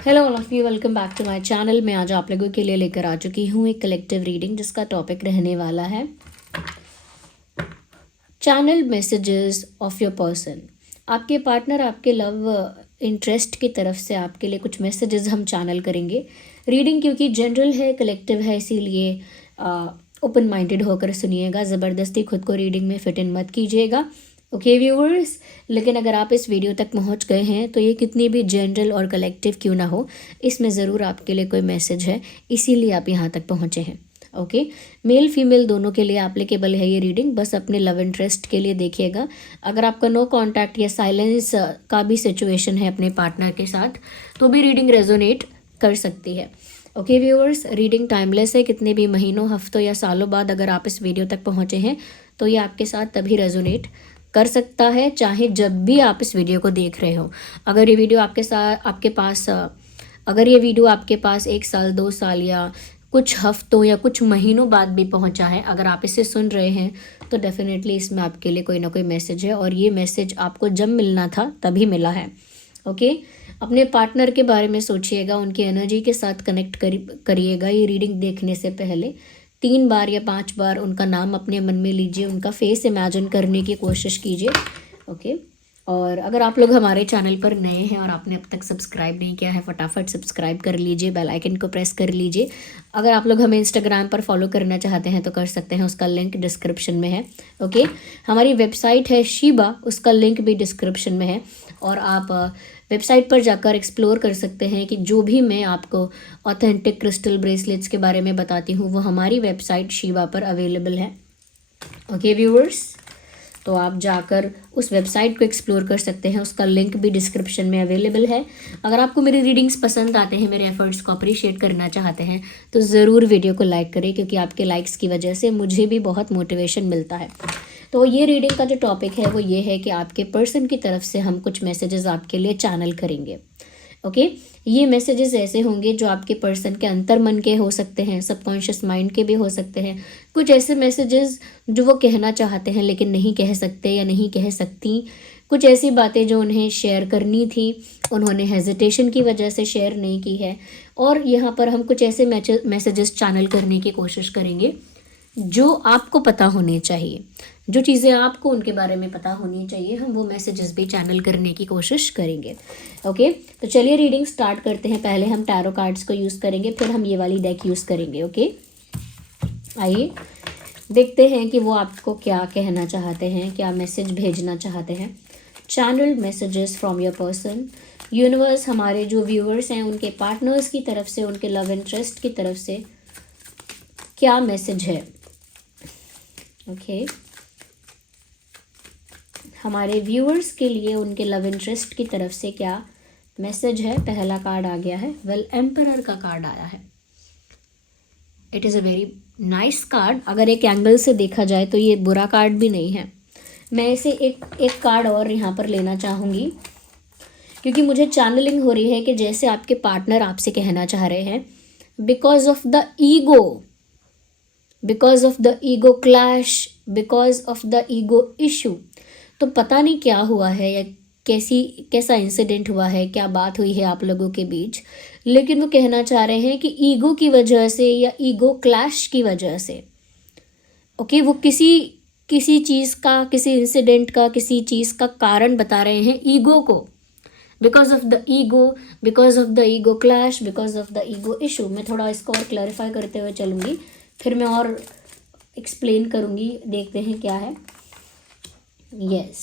Hello all of you, welcome back to my channel. मैं आज आप लोगों के लिए लेकर आ चुकी हूँ एक कलेक्टिव रीडिंग जिसका टॉपिक रहने वाला है channel messages of your person. आपके पार्टनर, आपके लव इंटरेस्ट की तरफ से आपके लिए कुछ मैसेजेस हम चैनल करेंगे। रीडिंग क्योंकि जनरल है, कलेक्टिव है, इसीलिए ओपन माइंडेड होकर सुनिएगा। ज़बरदस्ती खुद को रीडिंग में फिट इन मत कीजिएगा, ओके व्यूअर्स। लेकिन अगर आप इस वीडियो तक पहुंच गए हैं तो ये कितनी भी जनरल और कलेक्टिव क्यों ना हो, इसमें ज़रूर आपके लिए कोई मैसेज है, इसीलिए आप यहाँ तक पहुँचे हैं। ओके, मेल फीमेल दोनों के लिए एप्लीकेबल है ये रीडिंग। बस अपने लव इंटरेस्ट के लिए देखिएगा। अगर आपका नो कांटेक्ट या साइलेंस का भी सिचुएशन है अपने पार्टनर के साथ तो भी रीडिंग रेजोनेट कर सकती है। ओके व्यूअर्स, रीडिंग टाइमलेस है। कितने भी महीनों, हफ्तों या सालों बाद अगर आप इस वीडियो तक पहुँचे हैं तो ये आपके साथ तभी रेजोनेट कर सकता है, चाहे जब भी आप इस वीडियो को देख रहे हो। अगर ये वीडियो अगर ये वीडियो आपके पास 1 साल, 2 साल या कुछ हफ्तों या कुछ महीनों बाद भी पहुंचा है, अगर आप इसे सुन रहे हैं तो डेफिनेटली इसमें आपके लिए कोई ना कोई मैसेज है, और ये मैसेज आपको जब मिलना था तभी मिला है। ओके, अपने पार्टनर के बारे में सोचिएगा, उनकी एनर्जी के साथ कनेक्ट करिएगा। ये रीडिंग देखने से पहले 3 बार या 5 बार उनका नाम अपने मन में लीजिए, उनका फेस इमेजिन करने की कोशिश कीजिए। ओके, और अगर आप लोग हमारे चैनल पर नए हैं और आपने अब तक सब्सक्राइब नहीं किया है, फटाफट सब्सक्राइब कर लीजिए, बेल आइकन को प्रेस कर लीजिए। अगर आप लोग हमें इंस्टाग्राम पर फॉलो करना चाहते हैं तो कर सकते हैं, उसका लिंक डिस्क्रिप्शन में है। ओके, हमारी वेबसाइट है शीबा, उसका लिंक भी डिस्क्रिप्शन में है, और आप वेबसाइट पर जाकर एक्सप्लोर कर सकते हैं कि जो भी मैं आपको ऑथेंटिक क्रिस्टल ब्रेसलेट्स के बारे में बताती हूँ वो हमारी वेबसाइट शीबा पर अवेलेबल है। ओके व्यूअर्स, तो आप जाकर उस वेबसाइट को एक्सप्लोर कर सकते हैं, उसका लिंक भी डिस्क्रिप्शन में अवेलेबल है। अगर आपको मेरी रीडिंग्स पसंद आते हैं, मेरे एफर्ट्स को अप्रिशिएट करना चाहते हैं तो ज़रूर वीडियो को लाइक करें, क्योंकि आपके लाइक्स की वजह से मुझे भी बहुत मोटिवेशन मिलता है। तो ये रीडिंग का जो टॉपिक है वो ये है कि आपके पर्सन की तरफ से हम कुछ मैसेजेस आपके लिए चैनल करेंगे। ओके, ये मैसेजेस ऐसे होंगे जो आपके पर्सन के अंतर मन के हो सकते हैं, सबकॉन्शियस माइंड के भी हो सकते हैं। कुछ ऐसे मैसेजेस जो वो कहना चाहते हैं लेकिन नहीं कह सकते या नहीं कह सकती। कुछ ऐसी बातें जो उन्हें शेयर करनी थी, उन्होंने हेजिटेशन की वजह से शेयर नहीं की है। और यहाँ पर हम कुछ ऐसे मैसेजेस चैनल करने की कोशिश करेंगे जो आपको पता होने चाहिए, जो चीज़ें आपको उनके बारे में पता होनी चाहिए, हम वो मैसेजेस भी चैनल करने की कोशिश करेंगे। ओके, तो चलिए रीडिंग स्टार्ट करते हैं। पहले हम टैरो कार्ड्स को यूज़ करेंगे, फिर हम ये वाली डेक यूज़ करेंगे। ओके, आइए देखते हैं कि वो आपको क्या कहना चाहते हैं, क्या मैसेज भेजना चाहते हैं। Channel messages from your person. Universe, हमारे जो व्यूअर्स हैं उनके पार्टनर्स की तरफ से, उनके लव इंटरेस्ट की तरफ से क्या मैसेज है। ओके, हमारे व्यूअर्स के लिए उनके लव इंटरेस्ट की तरफ से क्या मैसेज है। पहला कार्ड आ गया है, वेल एम्परर का कार्ड आया है। It is a very nice card. अगर एक एंगल से देखा जाए तो ये बुरा कार्ड भी नहीं है। मैं इसे एक कार्ड और यहाँ पर लेना चाहूँगी, क्योंकि मुझे चैनलिंग हो रही है कि जैसे आपके पार्टनर आपसे कहना चाह रहे हैं, because of the ego, because of the ego clash, because of the ego issue. तो पता नहीं क्या हुआ है या कैसा इंसिडेंट हुआ है, क्या बात हुई है आप लोगों के बीच, लेकिन वो कहना चाह रहे हैं कि ईगो की वजह से या ईगो क्लैश की वजह से, ओके, वो किसी चीज़ का, किसी इंसिडेंट का, किसी चीज़ का कारण बता रहे हैं ईगो को। Because of the ego, because of the ego clash, because of the ego issue. मैं थोड़ा इसको और क्लैरिफाई करते हुए चलूँगी, फिर मैं और एक्सप्लेन करूँगी। देखते हैं क्या है। यस,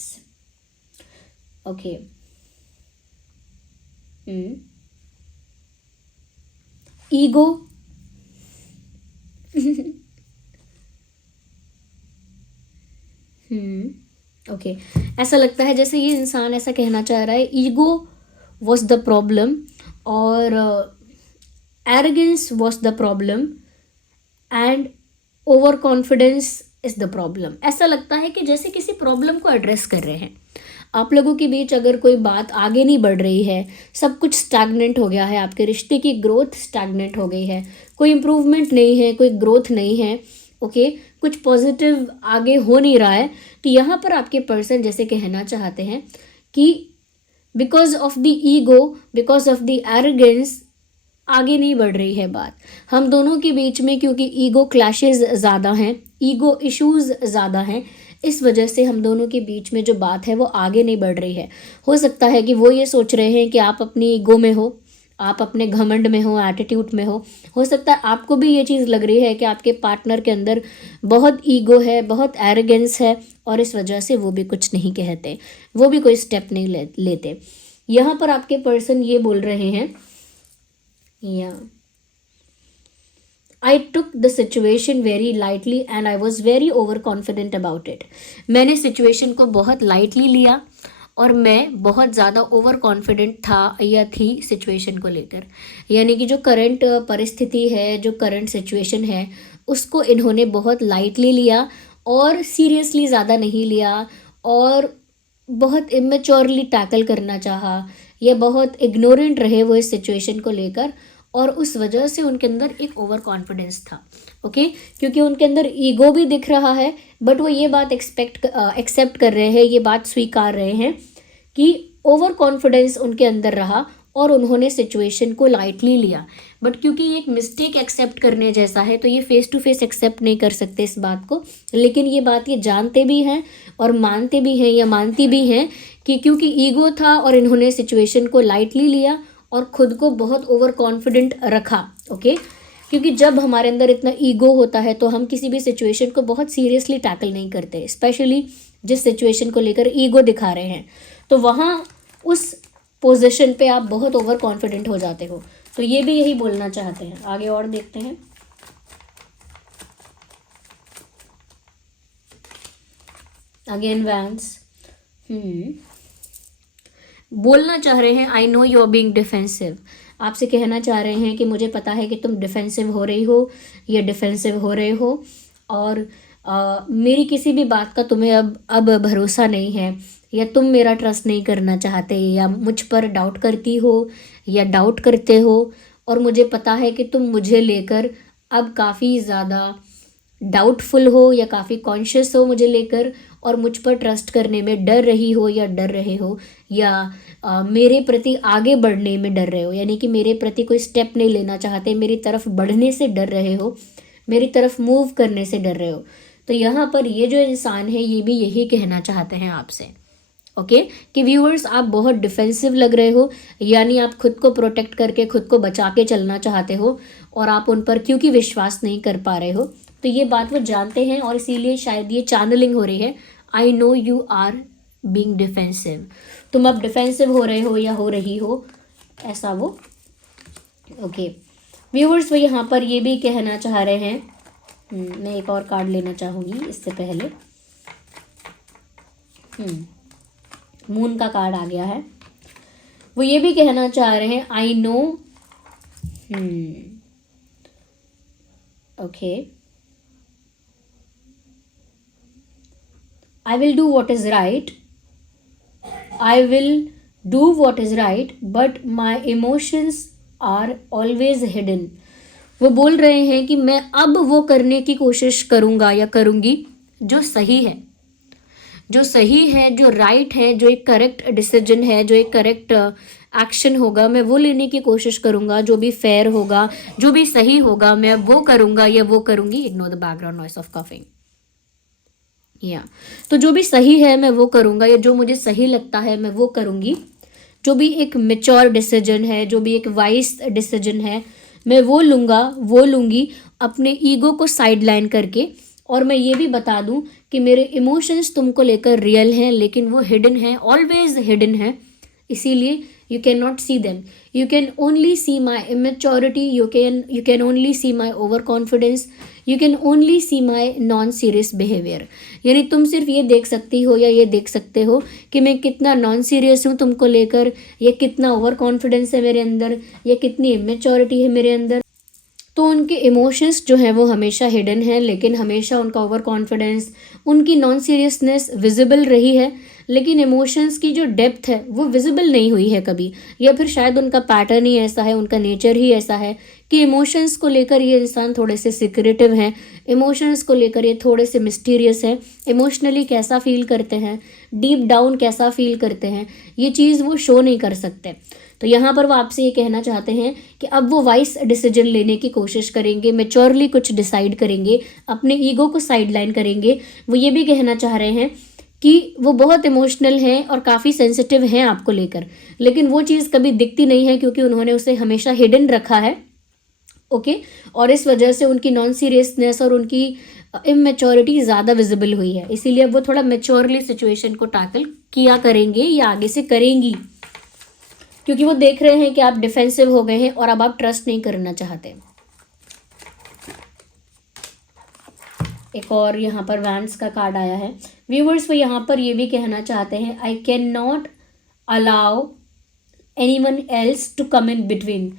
ओके, ईगो ओके, ऐसा लगता है जैसे ये इंसान ऐसा कहना चाह रहा है, ईगो वॉज द प्रॉब्लम और arrogance was the problem and over confidence is the problem. ऐसा लगता है कि जैसे किसी प्रॉब्लम को एड्रेस कर रहे हैं। आप लोगों के बीच अगर कोई बात आगे नहीं बढ़ रही है, सब कुछ स्टैग्नेंट हो गया है, आपके रिश्ते की ग्रोथ स्टैग्नेंट हो गई है, कोई इम्प्रूवमेंट नहीं है, कोई ग्रोथ नहीं है, ओके, कुछ पॉजिटिव आगे हो नहीं रहा है, तो यहाँ पर आपके पर्सन जैसे कहना चाहते हैं कि because of the ego, because of the arrogance आगे नहीं बढ़ रही है बात हम दोनों के बीच में, क्योंकि ईगो क्लैशेस ज़्यादा हैं, ईगो इश्यूज ज़्यादा हैं, इस वजह से हम दोनों के बीच में जो बात है वो आगे नहीं बढ़ रही है। हो सकता है कि वो ये सोच रहे हैं कि आप अपनी ईगो में हो, आप अपने घमंड में हो, एटीट्यूड में हो सकता है आपको भी ये चीज़ लग रही है कि आपके पार्टनर के अंदर बहुत ईगो है, बहुत एरोगेंस है, और इस वजह से वो भी कुछ नहीं कहते, वो भी कोई स्टेप नहीं लेते। यहाँ पर आपके पर्सन ये बोल रहे हैं, या I took the situation very lightly and I was very overconfident about it. मैंने सिचुएशन को बहुत लाइटली लिया और मैं बहुत ज़्यादा ओवर कॉन्फिडेंट था या थी सिचुएशन को लेकर। यानी कि जो करंट परिस्थिति है, जो करंट सिचुएशन है, उसको इन्होंने बहुत लाइटली लिया और सीरियसली ज़्यादा नहीं लिया, और बहुत इमेच्योरली टैकल करना चाहा, या बहुत इग्नोरेंट रहे वो इस सिचुएशन को लेकर, और उस वजह से उनके अंदर एक ओवर कॉन्फिडेंस था। ओके, क्योंकि उनके अंदर ईगो भी दिख रहा है, बट वो ये बात एक्सेप्ट कर रहे हैं, ये बात स्वीकार रहे हैं कि ओवर कॉन्फिडेंस उनके अंदर रहा और उन्होंने सिचुएशन को लाइटली लिया। बट क्योंकि ये एक मिस्टेक एक्सेप्ट करने जैसा है, तो ये फेस टू फेस एक्सेप्ट नहीं कर सकते इस बात को, लेकिन ये बात ये जानते भी हैं और मानते भी हैं या मानती भी हैं कि क्योंकि ईगो था और इन्होंने सिचुएशन को लाइटली लिया और खुद को बहुत ओवर कॉन्फिडेंट रखा। ओके, क्योंकि जब हमारे अंदर इतना ईगो होता है तो हम किसी भी सिचुएशन को बहुत सीरियसली टैकल नहीं करते, स्पेशली जिस सिचुएशन को लेकर ईगो दिखा रहे हैं, तो वहाँ उस पोजीशन पे आप बहुत ओवर कॉन्फिडेंट हो जाते हो। तो ये भी यही बोलना चाहते हैं। आगे और देखते हैं। अगेन वैंस बोलना चाह रहे हैं, I know you are being defensive. आपसे कहना चाह रहे हैं कि मुझे पता है कि तुम डिफेंसिव हो रही हो या डिफेंसिव हो रहे हो, और मेरी किसी भी बात का तुम्हें अब भरोसा नहीं है, या तुम मेरा ट्रस्ट नहीं करना चाहते, या मुझ पर डाउट करती हो या डाउट करते हो, और मुझे पता है कि तुम मुझे लेकर अब काफ़ी ज़्यादा डाउटफुल हो या काफ़ी कॉन्शियस हो मुझे लेकर, और मुझ पर ट्रस्ट करने में डर रही हो या डर रहे हो, या मेरे प्रति आगे बढ़ने में डर रहे हो, यानी कि मेरे प्रति कोई स्टेप नहीं लेना चाहते, मेरी तरफ बढ़ने से डर रहे हो, मेरी तरफ मूव करने से डर रहे हो। तो यहाँ पर ये जो इंसान है ये भी यही कहना चाहते हैं आपसे, ओके, कि व्यूअर्स आप बहुत डिफेंसिव लग रहे हो, यानी आप खुद को प्रोटेक्ट करके खुद को बचा के चलना चाहते हो, और आप उन पर क्योंकि विश्वास नहीं कर पा रहे हो, तो ये बात वो जानते हैं, और इसीलिए शायद ये चैनलिंग हो रही है, I know you are being defensive. तुम अब डिफेंसिव हो रहे हो या हो रही हो, ऐसा वो। ओके व्यूअर्स, वो यहाँ पर ये भी कहना चाह रहे हैं, मैं एक और कार्ड लेना चाहूँगी इससे पहले। मून का कार्ड आ गया है। वो ये भी कहना चाह रहे हैं, I no, okay, I will do what is right. I will do what is right, but my emotions are always hidden. वो बोल रहे हैं कि मैं अब वो करने की कोशिश करूँगा या करूँगी जो सही है, जो सही है, जो राइट है, जो एक करेक्ट डिसीजन है, जो एक करेक्ट एक्शन होगा, मैं वो लेने की कोशिश करूँगा, जो भी फेयर होगा, जो भी सही होगा, मैं वो करूँगा या वो करूँगी। Ignore the background noise of coughing. या तो जो भी सही है मैं वो करूँगा, या जो मुझे सही लगता है मैं वो करूँगी, जो भी एक मेच्योर डिसीजन है, जो भी एक वाइज डिसीजन है, मैं वो लूँगी अपने ईगो को साइड लाइन करके। और मैं ये भी बता दूँ कि मेरे इमोशंस तुमको लेकर रियल हैं, लेकिन वो हिडन है, ऑलवेज हिडन है, इसीलिए you cannot see them. You can only see my immaturity, you can only see my overconfidence, you can only see my non serious behavior. यानी तुम सिर्फ ये देख सकती हो या ये देख सकते हो कि मैं कितना नॉन सीरियस हूँ तुमको लेकर, या कितना ओवर कॉन्फिडेंस है मेरे अंदर, या कितनी इमेच्योरिटी है मेरे अंदर। तो उनके इमोशंस जो है वो हमेशा हिडन है, लेकिन हमेशा उनका ओवर कॉन्फिडेंस, उनकी नॉन सीरियसनेस विजिबल रही है, लेकिन इमोशंस की जो डेप्थ है वो विजिबल नहीं हुई है कभी, या फिर शायद उनका पैटर्न ही ऐसा है, उनका नेचर ही ऐसा है कि इमोशंस को लेकर ये इंसान थोड़े से सिक्रेटिव हैं, इमोशंस को लेकर ये थोड़े से मिस्टीरियस हैं, इमोशनली कैसा फील करते हैं, डीप डाउन कैसा फील करते हैं, ये चीज़ वो शो नहीं कर सकते। तो यहाँ पर वो आपसे ये कहना चाहते हैं कि अब वो वाइस डिसीजन लेने की कोशिश करेंगे, मैच्योरली कुछ डिसाइड करेंगे, अपने ईगो को साइडलाइन करेंगे। वो ये भी कहना चाह रहे हैं कि वो बहुत इमोशनल हैं और काफ़ी सेंसिटिव हैं आपको लेकर, लेकिन वो चीज़ कभी दिखती नहीं है क्योंकि उन्होंने उसे हमेशा हिडन रखा है। ओके, और इस वजह से उनकी नॉन सीरियसनेस और उनकी इमेच्योरिटी ज़्यादा विजिबल हुई है, इसीलिए वो थोड़ा मैच्योरली सिचुएशन को टैकल किया करेंगे या आगे से करेंगी, क्योंकि वो देख रहे हैं कि आप डिफेंसिव हो गए हैं और अब आप ट्रस्ट नहीं करना चाहते। एक और यहाँ पर वैंस का कार्ड आया है। व्यूवर्स, वो यहाँ पर ये भी कहना चाहते हैं, I can not allow anyone else to come in between.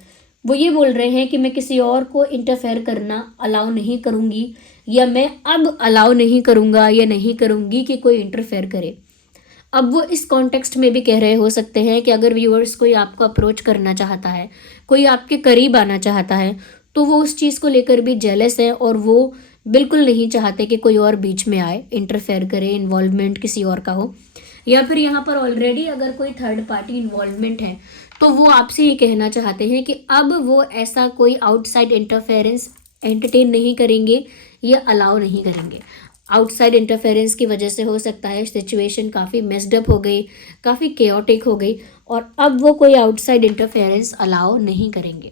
वो ये बोल रहे हैं कि मैं किसी और को इंटरफेयर करना अलाउ नहीं करूँगी, या मैं अब अलाउ नहीं करूँगा या नहीं करूँगी कि कोई इंटरफेयर करे। अब वो इस कॉन्टेक्स्ट में भी कह रहे हो सकते हैं कि अगर व्यूअर्स कोई आपको अप्रोच करना चाहता है, कोई आपके करीब आना चाहता है, तो वो उस चीज़ को लेकर भी जेलस है और वो बिल्कुल नहीं चाहते कि कोई और बीच में आए, इंटरफेयर करे, इन्वॉल्वमेंट किसी और का हो। या फिर यहाँ पर ऑलरेडी अगर कोई थर्ड पार्टी इन्वॉल्वमेंट है तो वो आपसे ये कहना चाहते हैं कि अब वो ऐसा कोई आउटसाइड इंटरफेरेंस एंटरटेन नहीं करेंगे या अलाउ नहीं करेंगे। आउटसाइड इंटरफेरेंस की वजह से हो सकता है सिचुएशन काफ़ी मेस्ड अप हो गई, काफ़ी केओटिक हो गई, और अब वो कोई आउटसाइड इंटरफेरेंस अलाउ नहीं करेंगे।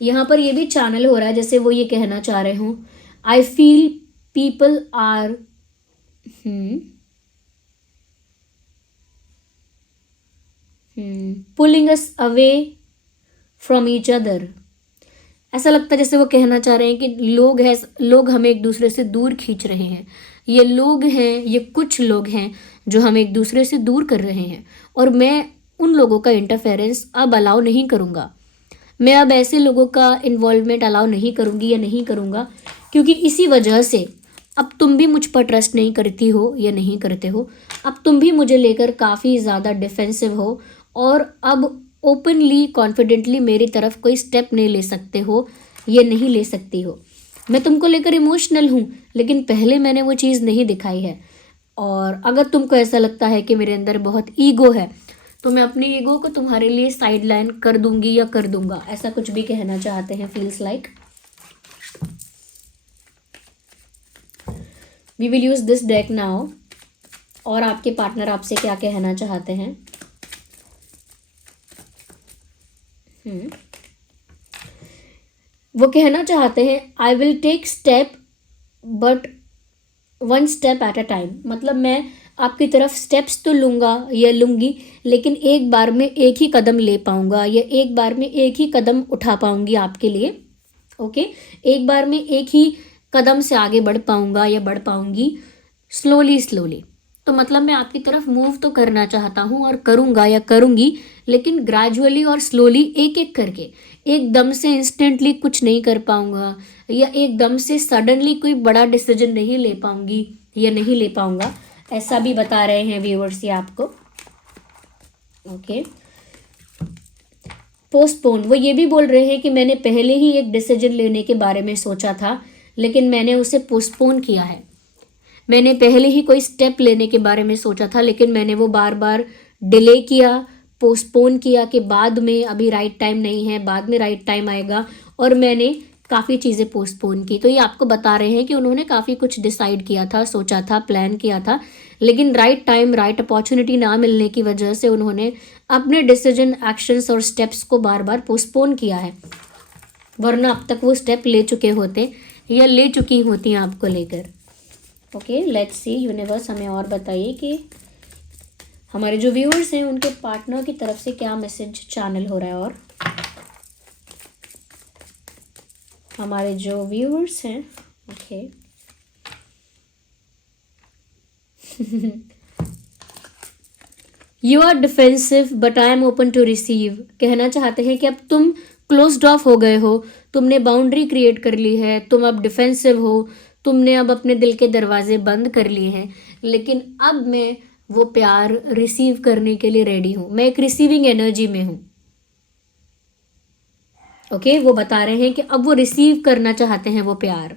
यहाँ पर ये भी चैनल हो रहा है जैसे वो ये कहना चाह रहे हों, I feel people are pulling us away from each other. ऐसा लगता है जैसे वो कहना चाह रहे हैं कि लोग हमें एक दूसरे से दूर खींच रहे हैं। ये लोग हैं, ये कुछ लोग हैं जो हमें एक दूसरे से दूर कर रहे हैं, और मैं उन लोगों का इंटरफेरेंस अब अलाउ नहीं करूँगा। मैं अब ऐसे लोगों का इन्वॉल्वमेंट अलाउ नहीं करूँगी या नहीं करूँगा, क्योंकि इसी वजह से अब तुम भी मुझ पर ट्रस्ट नहीं करती हो या नहीं करते हो। अब तुम भी मुझे लेकर काफ़ी ज़्यादा डिफेंसिव हो और अब ओपनली कॉन्फिडेंटली मेरी तरफ कोई स्टेप नहीं ले सकते हो या नहीं ले सकती हो। मैं तुमको लेकर इमोशनल हूँ, लेकिन पहले मैंने वो चीज़ नहीं दिखाई है। और अगर तुमको ऐसा लगता है कि मेरे अंदर बहुत ईगो है, तो मैं अपनी ईगो को तुम्हारे लिए साइड लाइन कर दूंगी या कर दूंगा, ऐसा कुछ भी कहना चाहते हैं। Feels like we will use this deck now. और आपके पार्टनर आपसे क्या कहना चाहते हैं? वो कहना चाहते हैं, I will take step but one step at a time. मतलब मैं आपकी तरफ स्टेप्स तो लूँगा या लूँगी, लेकिन एक बार में एक ही कदम ले पाऊँगा या एक बार में एक ही कदम उठा पाऊँगी आपके लिए। ओके, एक बार में एक ही कदम से आगे बढ़ पाऊँगा या बढ़ पाऊँगी, स्लोली स्लोली। तो मतलब मैं आपकी तरफ मूव तो करना चाहता हूँ और करूँगा या करूँगी, लेकिन ग्रेजुअली और स्लोली, एक एक करके। एकदम से इंस्टेंटली कुछ नहीं कर पाऊँगा या एकदम से सडनली कोई बड़ा डिसीजन नहीं ले पाऊँगी या नहीं ले पाऊँगा, ऐसा भी बता रहे हैं व्यूअर्स ये आपको। Okay, postpone. वो ये भी बोल रहे हैं कि मैंने पहले ही एक डिसीजन लेने के बारे में सोचा था, लेकिन मैंने उसे पोस्टपोन किया है। मैंने पहले ही कोई स्टेप लेने के बारे में सोचा था, लेकिन मैंने वो बार बार डिले किया, पोस्टपोन किया कि बाद में, अभी राइट टाइम नहीं है, बाद में राइट टाइम आएगा, और मैंने काफ़ी चीज़ें पोस्टपोन की। तो ये आपको बता रहे हैं कि उन्होंने काफ़ी कुछ डिसाइड किया था, सोचा था, प्लान किया था, लेकिन राइट टाइम, राइट अपॉर्चुनिटी ना मिलने की वजह से उन्होंने अपने डिसीजन, एक्शंस और स्टेप्स को बार बार पोस्टपोन किया है, वरना अब तक वो स्टेप ले चुके होते या ले चुकी होती हैं आपको लेकर। ओके, लेट्स सी यूनिवर्स हमें और बताइए कि हमारे जो व्यूअर्स हैं उनके पार्टनर की तरफ से क्या मैसेज चैनल हो रहा है। और हमारे जो व्यूअर्स हैं, okay you are defensive but I am open to receive. कहना चाहते हैं कि अब तुम क्लोज्ड ऑफ हो गए हो, तुमने बाउंड्री क्रिएट कर ली है, तुम अब डिफेंसिव हो, तुमने अब अपने दिल के दरवाजे बंद कर लिए हैं, लेकिन अब मैं वो प्यार रिसीव करने के लिए रेडी हूँ। मैं एक रिसीविंग एनर्जी में हूँ। ओके, वो बता रहे हैं कि अब वो रिसीव करना चाहते हैं वो प्यार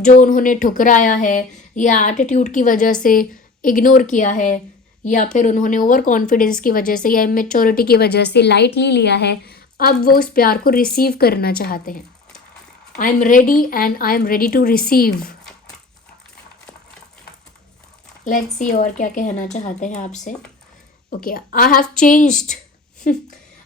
जो उन्होंने ठुकराया है या एटीट्यूड की वजह से इग्नोर किया है या फिर उन्होंने ओवर कॉन्फिडेंस की वजह से या इमेच्योरिटी की वजह से लाइटली लिया है। अब वो उस प्यार को रिसीव करना चाहते हैं। I am ready and I am ready to receive. Let's see और क्या कहना चाहते हैं आपसे। Okay, I have changed,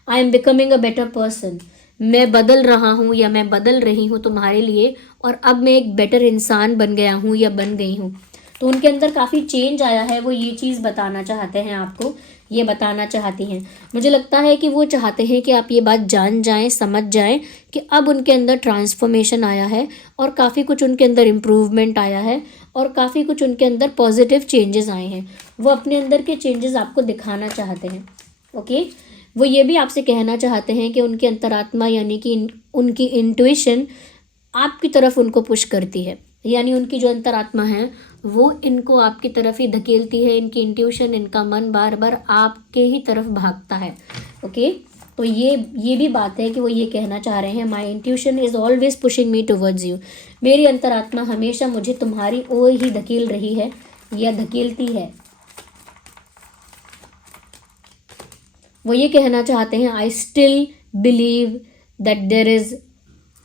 I am becoming a better person. मैं बदल रहा हूँ या मैं बदल रही हूँ तुम्हारे लिए, और अब मैं एक बेटर इंसान बन गया हूँ या बन गई हूँ। तो उनके अंदर काफ़ी चेंज आया है, वो ये चीज़ बताना चाहते हैं आपको, ये बताना चाहती हैं। मुझे लगता है कि वो चाहते हैं कि आप ये बात जान जाएं, समझ जाएं कि अब उनके अंदर ट्रांसफॉर्मेशन आया है और काफ़ी कुछ उनके अंदर इम्प्रूवमेंट आया है और काफ़ी कुछ उनके अंदर पॉजिटिव चेंजेस आए हैं। वो अपने अंदर के चेंजेस आपको दिखाना चाहते हैं। ओके, वो ये भी आपसे कहना चाहते हैं कि उनकी अंतरात्मा यानी कि उनकी इंट्यूशन आपकी तरफ उनको पुश करती है, यानी उनकी जो अंतरात्मा है वो इनको आपकी तरफ ही धकेलती है। इनकी इंट्यूशन, इनका मन बार बार आपके ही तरफ भागता है। ओके, तो ये भी बात है कि वो ये कहना चाह रहे हैं, my intuition is always pushing me towards you. मेरी अंतरात्मा हमेशा मुझे तुम्हारी ओर ही धकेल रही है या धकेलती है। वो ये कहना चाहते हैं, I still believe that there is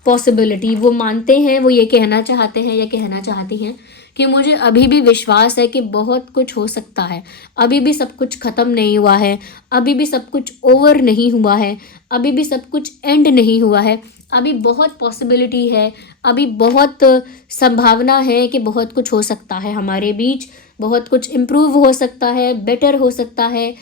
possibility. वो मानते हैं, वो ये कहना चाहते हैं या कहना चाहती हैं कि मुझे अभी भी विश्वास है कि बहुत कुछ हो सकता है। अभी भी सब कुछ ख़त्म नहीं हुआ है, अभी भी सब कुछ ओवर नहीं हुआ है, अभी भी सब कुछ एंड नहीं हुआ है। अभी बहुत पॉसिबिलिटी है, अभी बहुत संभावना है कि बहुत कुछ हो सकता है हमारे बीच, बहुत कुछ इम्प्रूव हो सकता है, बेटर हो सकता है,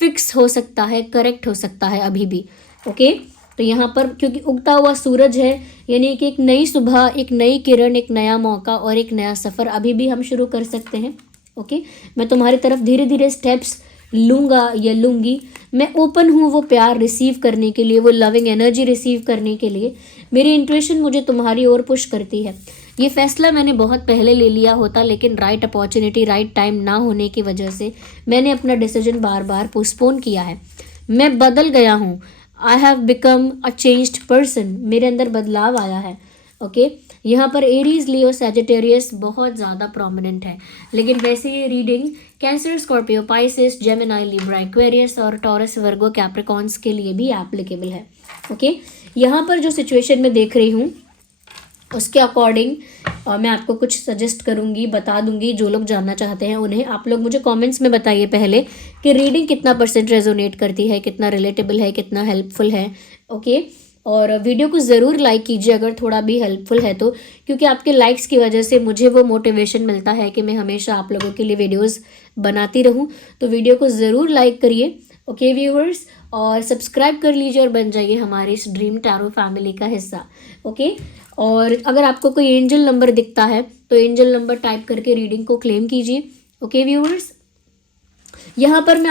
फिक्स हो सकता है, करेक्ट हो सकता है अभी भी। ओके, तो यहाँ पर क्योंकि उगता हुआ सूरज है, यानी कि एक नई सुबह, एक नई किरण, एक नया मौका और एक नया सफ़र अभी भी हम शुरू कर सकते हैं। ओके, मैं तुम्हारी तरफ धीरे धीरे स्टेप्स लूँगा या लूँगी। मैं ओपन हूँ वो प्यार रिसीव करने के लिए, वो लविंग एनर्जी रिसीव करने के लिए। मेरी इंट्यूशन मुझे तुम्हारी ओर पुश करती है। ये फैसला मैंने बहुत पहले ले लिया होता, लेकिन राइट अपॉर्चुनिटी, राइट टाइम ना होने की वजह से मैंने अपना डिसीजन बार बार पोस्टपोन किया है। मैं बदल गया हूँ, I have become a changed person. मेरे अंदर बदलाव आया है। ओके, यहाँ पर एरीज, लियो, सैजिटेरियस बहुत ज़्यादा प्रोमिनेंट है, लेकिन वैसे ये reading cancer, Scorpio, Pisces, Gemini, Libra, Aquarius और टॉरस, वर्गो, कैप्रिकॉन्स के लिए भी एप्लीकेबल है। ओके, यहाँ पर जो सिचुएशन मैं देख रही हूँ उसके अकॉर्डिंग मैं आपको कुछ सजेस्ट करूँगी, बता दूँगी। जो लोग जानना चाहते हैं उन्हें, आप लोग मुझे कमेंट्स में बताइए पहले कि रीडिंग कितना % रेजोनेट करती है, कितना रिलेटेबल है, कितना हेल्पफुल है। ओके, और वीडियो को ज़रूर लाइक कीजिए अगर थोड़ा भी हेल्पफुल है तो, क्योंकि आपके लाइक्स की वजह से मुझे वो मोटिवेशन मिलता है कि मैं हमेशा आप लोगों के लिए वीडियोज़ बनाती रहूँ। तो वीडियो को ज़रूर लाइक करिए। ओके व्यूअर्स, और सब्सक्राइब कर लीजिए और बन जाइए हमारे इस ड्रीम टैरो फैमिली का हिस्सा। ओके, और अगर आपको कोई एंजल नंबर दिखता है तो एंजल नंबर टाइप करके रीडिंग को क्लेम कीजिए। ओके व्यूअर्स, यहाँ पर मैं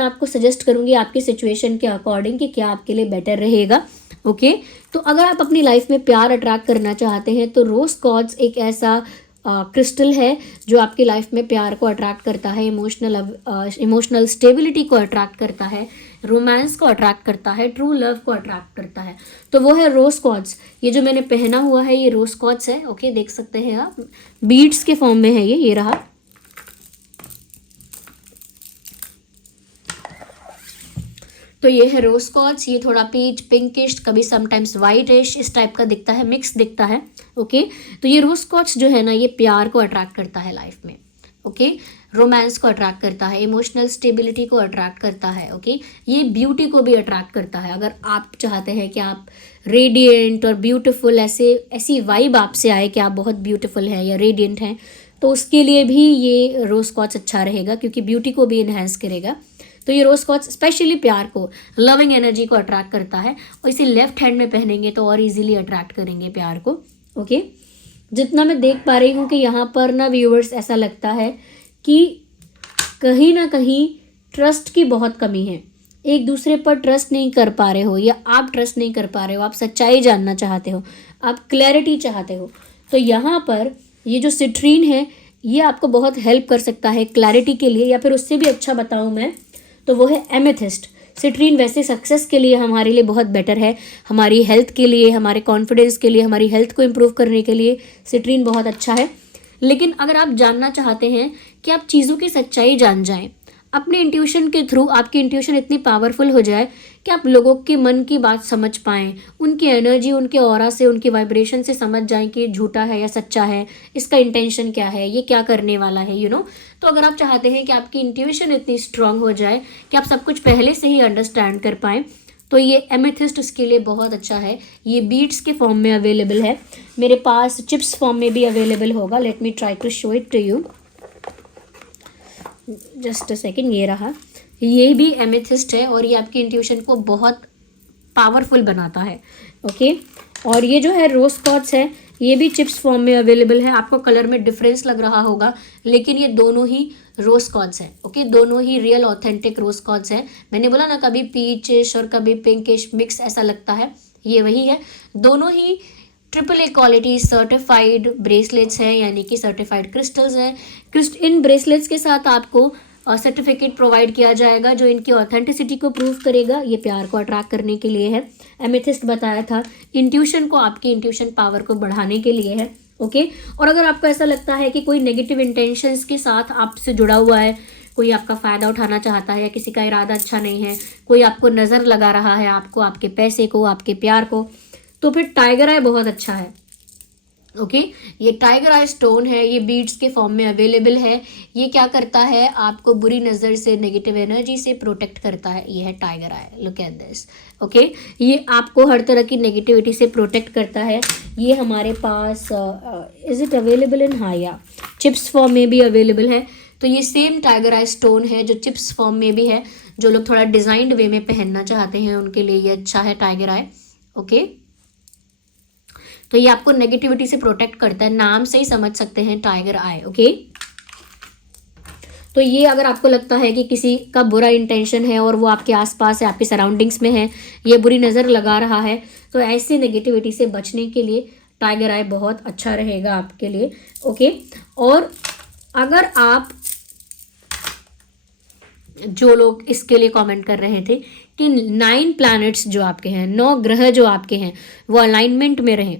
आपको सजेस्ट करूँगी आपकी सिचुएशन के अकॉर्डिंग कि क्या आपके लिए बेटर रहेगा। ओके, तो अगर आप अपनी लाइफ में प्यार अट्रैक्ट करना चाहते हैं तो रोज़ क्वार्ट्ज एक ऐसा क्रिस्टल है जो आपकी लाइफ में प्यार को अट्रैक्ट करता है, इमोशनल स्टेबिलिटी को अट्रैक्ट करता है, रोमांस को अट्रैक्ट करता है, ट्रू लव को अट्रैक्ट करता है। तो वो है रोज़ क्वार्ट्ज। ये जो मैंने पहना हुआ है ये रोज़ क्वार्ट्ज है। ओके, देख सकते हैं आप, बीड्स के फॉर्म में है ये रहा। तो ये है रोज़ क्वार्ट्ज। ये थोड़ा पीच पिंकिश, कभी समटाइम्स वाइटिश इस टाइप का दिखता है, मिक्स दिखता है। ओके, तो ये रोज़ क्वार्ट्ज जो है ना, ये प्यार को अट्रैक्ट करता है लाइफ में। ओके, रोमांस को अट्रैक्ट करता है, इमोशनल स्टेबिलिटी को अट्रैक्ट करता है। ओके, ये ब्यूटी को भी अट्रैक्ट करता है। अगर आप चाहते हैं कि आप रेडिएंट और ब्यूटीफुल, ऐसी वाइब आपसे आए कि आप बहुत ब्यूटीफुल हैं या रेडिएंट हैं, तो उसके लिए भी ये रोज़ क्वार्ट्ज अच्छा रहेगा, क्योंकि ब्यूटी को भी इन्हेंस करेगा। तो ये रोज़ क्वार्ट्ज स्पेशली प्यार को, लविंग एनर्जी को अट्रैक्ट करता है, और इसे लेफ्ट हैंड में पहनेंगे तो और इजीली अट्रैक्ट करेंगे प्यार को। ओके, जितना मैं देख पा रही हूँ कि यहाँ पर ना व्यूअर्स, ऐसा लगता है कि कहीं ना कहीं ट्रस्ट की बहुत कमी है। एक दूसरे पर ट्रस्ट नहीं कर पा रहे हो, या आप ट्रस्ट नहीं कर पा रहे हो, आप सच्चाई जानना चाहते हो, आप क्लैरिटी चाहते हो। तो यहाँ पर ये जो सिट्रीन है ये आपको बहुत हेल्प कर सकता है क्लैरिटी के लिए, या फिर उससे भी अच्छा बताऊँ मैं तो वो है एमेथिस्ट। सिट्रीन वैसे सक्सेस के लिए हमारे लिए बहुत बेटर है, हमारी हेल्थ के लिए, हमारे कॉन्फिडेंस के लिए, हमारी हेल्थ को इम्प्रूव करने के लिए सिट्रीन बहुत अच्छा है। लेकिन अगर आप जानना चाहते हैं कि आप चीज़ों की सच्चाई जान जाएं, अपने इंट्यूशन के थ्रू आपकी इंट्यूशन इतनी पावरफुल हो जाए कि आप लोगों के मन की बात समझ पाएं, उनकी एनर्जी, उनके ऑरा से, उनकी वाइब्रेशन से समझ जाएं कि झूठा है या सच्चा है, इसका इंटेंशन क्या है, ये क्या करने वाला है, तो अगर आप चाहते हैं कि आपकी इंट्यूशन इतनी स्ट्रांग हो जाए कि आप सब कुछ पहले से ही अंडरस्टैंड कर पाएँ, तो ये एमेथिस्ट उसके लिए बहुत अच्छा है। ये बीड्स के फॉर्म में अवेलेबल है, मेरे पास चिप्स फॉर्म में भी अवेलेबल होगा। Let me try to show it to you, just a second. ये रहा, ये भी एमेथिस्ट है और ये आपकी इंट्यूशन को बहुत पावरफुल बनाता है। ओके, और ये जो है रोज क्वार्ट्ज है, ये भी चिप्स फॉर्म में अवेलेबल है। आपको कलर में डिफरेंस लग रहा होगा, लेकिन ये दोनों ही रोज क्वार्ट्ज है। ओके, दोनों ही रियल ऑथेंटिक रोज क्वार्ट्ज है। मैंने बोला ना, कभी पीचिश और कभी पिंकिश मिक्स ऐसा लगता है, ये वही है। दोनों ही AAA क्वालिटी सर्टिफाइड ब्रेसलेट्स हैं, यानी कि सर्टिफाइड क्रिस्टल्स हैं। इन ब्रेसलेट्स के साथ आपको सर्टिफिकेट प्रोवाइड किया जाएगा जो इनकी ऑथेंटिसिटी को प्रूव करेगा। ये प्यार को अट्रैक्ट करने के लिए है। एमेथिस्ट बताया था इंट्यूशन को, आपकी इंट्यूशन पावर को बढ़ाने के लिए है। ओके, और अगर आपको ऐसा लगता है कि कोई नेगेटिव इंटेंशंस के साथ आपसे जुड़ा हुआ है, कोई आपका फ़ायदा उठाना चाहता है या किसी का इरादा अच्छा नहीं है, कोई आपको नज़र लगा रहा है, आपको, आपके पैसे को, आपके प्यार को, तो फिर टाइगर आई बहुत अच्छा है। ओके, ये टाइगर आई स्टोन है, ये बीड्स के फॉर्म में अवेलेबल है। ये क्या करता है, आपको बुरी नज़र से, नेगेटिव एनर्जी से प्रोटेक्ट करता है। ये है tiger I, look at this. Okay, ये आपको हर तरह की नेगेटिविटी से प्रोटेक्ट करता है। ये हमारे पास इज़ इट अवेलेबल इन, हाँ या चिप्स फॉर्म में भी अवेलेबल है। तो ये सेम टाइगर आई स्टोन है जो चिप्स फॉर्म में भी है। जो लोग थोड़ा डिज़ाइंड वे में पहनना चाहते हैं उनके लिए ये अच्छा है टाइगर आई। ओके, तो ये आपको नेगेटिविटी से प्रोटेक्ट करता है, नाम से ही समझ सकते हैं टाइगर आई। ओके, तो ये अगर आपको लगता है कि किसी का बुरा इंटेंशन है और वो आपके आसपास है, आपके सराउंडिंग्स में है, ये बुरी नज़र लगा रहा है, तो ऐसी नेगेटिविटी से बचने के लिए टाइगर आई बहुत अच्छा रहेगा आपके लिए। ओके, और अगर आप, जो लोग इसके लिए कमेंट कर रहे थे कि 9 प्लैनेट्स जो आपके हैं, 9 ग्रह जो आपके हैं, वो अलाइनमेंट में रहें।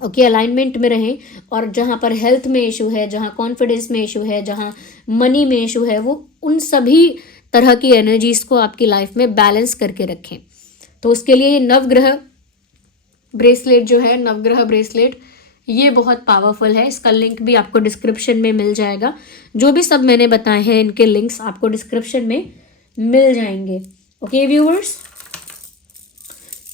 ओके, अलाइनमेंट में रहें, और जहाँ पर हेल्थ में इशू है, जहाँ कॉन्फिडेंस में इशू है, जहाँ मनी में इशू है, वो उन सभी तरह की एनर्जीज को आपकी लाइफ में बैलेंस करके रखें। तो उसके लिए ये नवग्रह ब्रेसलेट जो है, नवग्रह ब्रेसलेट, ये बहुत पावरफुल है। इसका लिंक भी आपको डिस्क्रिप्शन में मिल जाएगा। जो भी सब मैंने बताए हैं इनके लिंक्स आपको डिस्क्रिप्शन में मिल जाएंगे। ओके व्यूअर्स,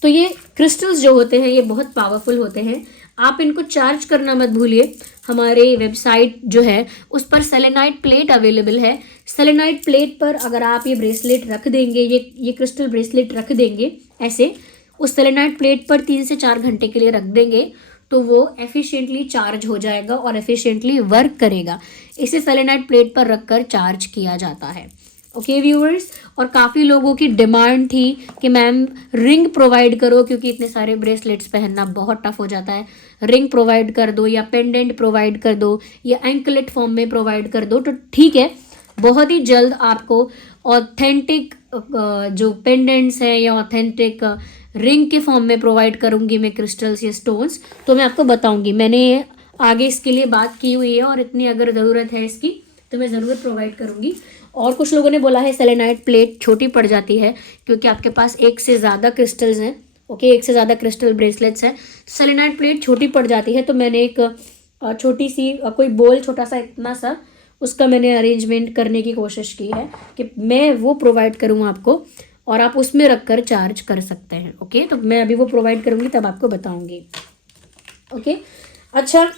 तो ये क्रिस्टल्स जो होते हैं ये बहुत पावरफुल होते हैं। आप इनको चार्ज करना मत भूलिए। हमारे वेबसाइट जो है उस पर सेलेनाइट प्लेट अवेलेबल है। सेलेनाइट प्लेट पर अगर आप ये ब्रेसलेट रख देंगे, ये क्रिस्टल ब्रेसलेट रख देंगे ऐसे, उस सेलेनाइट प्लेट पर 3 से 4 घंटे के लिए रख देंगे, तो वो एफिशिएंटली चार्ज हो जाएगा और एफिशिएंटली वर्क करेगा। इसे सेलेनाइट प्लेट पर रखकर चार्ज किया जाता है। ओके व्यूअर्स, और काफ़ी लोगों की डिमांड थी कि मैम रिंग प्रोवाइड करो, क्योंकि इतने सारे ब्रेसलेट्स पहनना बहुत टफ हो जाता है। रिंग प्रोवाइड कर दो, या पेंडेंट प्रोवाइड कर दो, या एंकलेट फॉर्म में प्रोवाइड कर दो। तो ठीक है, बहुत ही जल्द आपको ऑथेंटिक जो पेंडेंट्स हैं या ऑथेंटिक रिंग के फॉर्म में प्रोवाइड करूँगी मैं, क्रिस्टल्स या स्टोन्स, तो मैं आपको बताऊँगी। मैंने आगे इसके लिए बात की हुई है, और इतनी अगर ज़रूरत है इसकी तो मैं ज़रूर प्रोवाइड करूँगी। और कुछ लोगों ने बोला है सेलेनाइट प्लेट छोटी पड़ जाती है क्योंकि आपके पास एक से ज़्यादा क्रिस्टल्स हैं। ओके, एक से ज़्यादा क्रिस्टल ब्रेसलेट्स हैं, सेलेनाइट प्लेट छोटी पड़ जाती है। तो मैंने एक छोटी सी कोई बोल, छोटा सा, इतना सा, उसका मैंने अरेंजमेंट करने की कोशिश की है कि मैं वो प्रोवाइड करूँ आपको, और आप उसमें रख कर चार्ज कर सकते हैं। ओके, तो मैं अभी वो प्रोवाइड करूँगी, तब आपको बताऊँगी। ओके, अच्छा,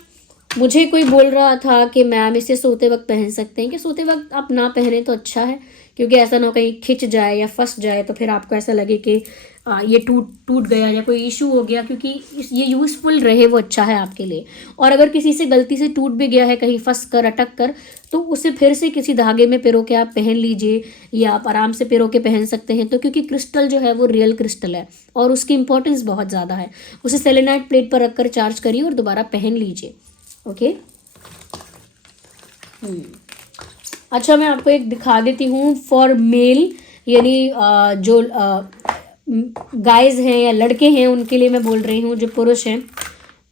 मुझे कोई बोल रहा था कि मैम इसे सोते वक्त पहन सकते हैं, कि सोते वक्त आप ना पहने तो अच्छा है, क्योंकि ऐसा ना हो कहीं खिंच जाए या फंस जाए तो फिर आपको ऐसा लगे कि ये टूट गया या कोई इशू हो गया। क्योंकि ये यूज़फुल रहे वो अच्छा है आपके लिए। और अगर किसी से गलती से टूट भी गया है, कहीं फंस कर, अटक कर, तो उसे फिर से किसी धागे में पिरो के आप पहन लीजिए, या आप आराम से पिरो के पहन सकते हैं। तो क्योंकि क्रिस्टल जो है वो रियल क्रिस्टल है और उसकी इंपॉर्टेंस बहुत ज़्यादा है। उसे सेलेनाइट प्लेट पर रख कर चार्ज करिए और दोबारा पहन लीजिए। ओके, अच्छा, मैं आपको एक दिखा देती हूँ फॉर मेल। यानी जो गाइज हैं या लड़के हैं उनके लिए मैं बोल रही हूँ, जो पुरुष हैं।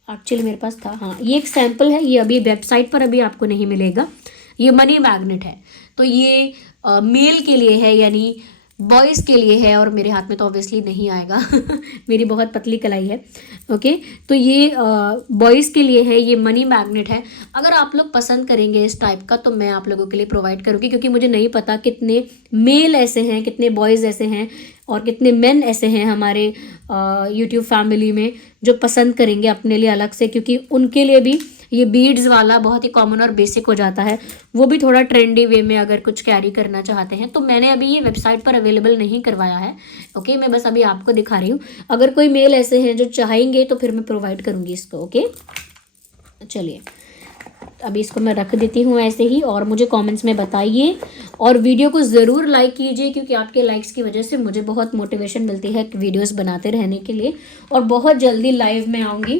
एक्चुअली मेरे पास था, हाँ ये एक सैम्पल है, ये अभी वेबसाइट पर अभी आपको नहीं मिलेगा। ये मनी मैग्नेट है, तो ये मेल के लिए है, यानी बॉयज़ के लिए है, और मेरे हाथ में तो ऑब्वियसली नहीं आएगा मेरी बहुत पतली कलाई है। ओके, तो ये बॉयज़ के लिए है, ये मनी मैग्नेट है। अगर आप लोग पसंद करेंगे इस टाइप का तो मैं आप लोगों के लिए प्रोवाइड करूँगी, क्योंकि मुझे नहीं पता कितने मेल ऐसे हैं, कितने बॉयज़ ऐसे हैं और कितने मेन ऐसे हैं हमारे यूट्यूब फैमिली में जो पसंद करेंगे अपने लिए अलग से, क्योंकि उनके लिए भी ये बीड्स वाला बहुत ही कॉमन और बेसिक हो जाता है। वो भी थोड़ा ट्रेंडी वे में अगर कुछ कैरी करना चाहते हैं तो मैंने अभी ये वेबसाइट पर अवेलेबल नहीं करवाया है। ओके, मैं बस अभी आपको दिखा रही हूँ। अगर कोई मेल ऐसे हैं जो चाहेंगे तो फिर मैं प्रोवाइड करूँगी इसको। ओके, चलिए अभी इसको मैं रख देती हूँ ऐसे ही, और मुझे कमेंट्स में बताइए और वीडियो को ज़रूर लाइक कीजिए, क्योंकि आपके लाइक्स की वजह से मुझे बहुत मोटिवेशन मिलती है वीडियोस बनाते रहने के लिए। और बहुत जल्दी लाइव में आऊँगी।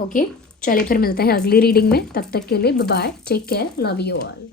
ओके, चलिए फिर मिलते हैं अगली रीडिंग में, तब तक के लिए bye bye, take care, love you all.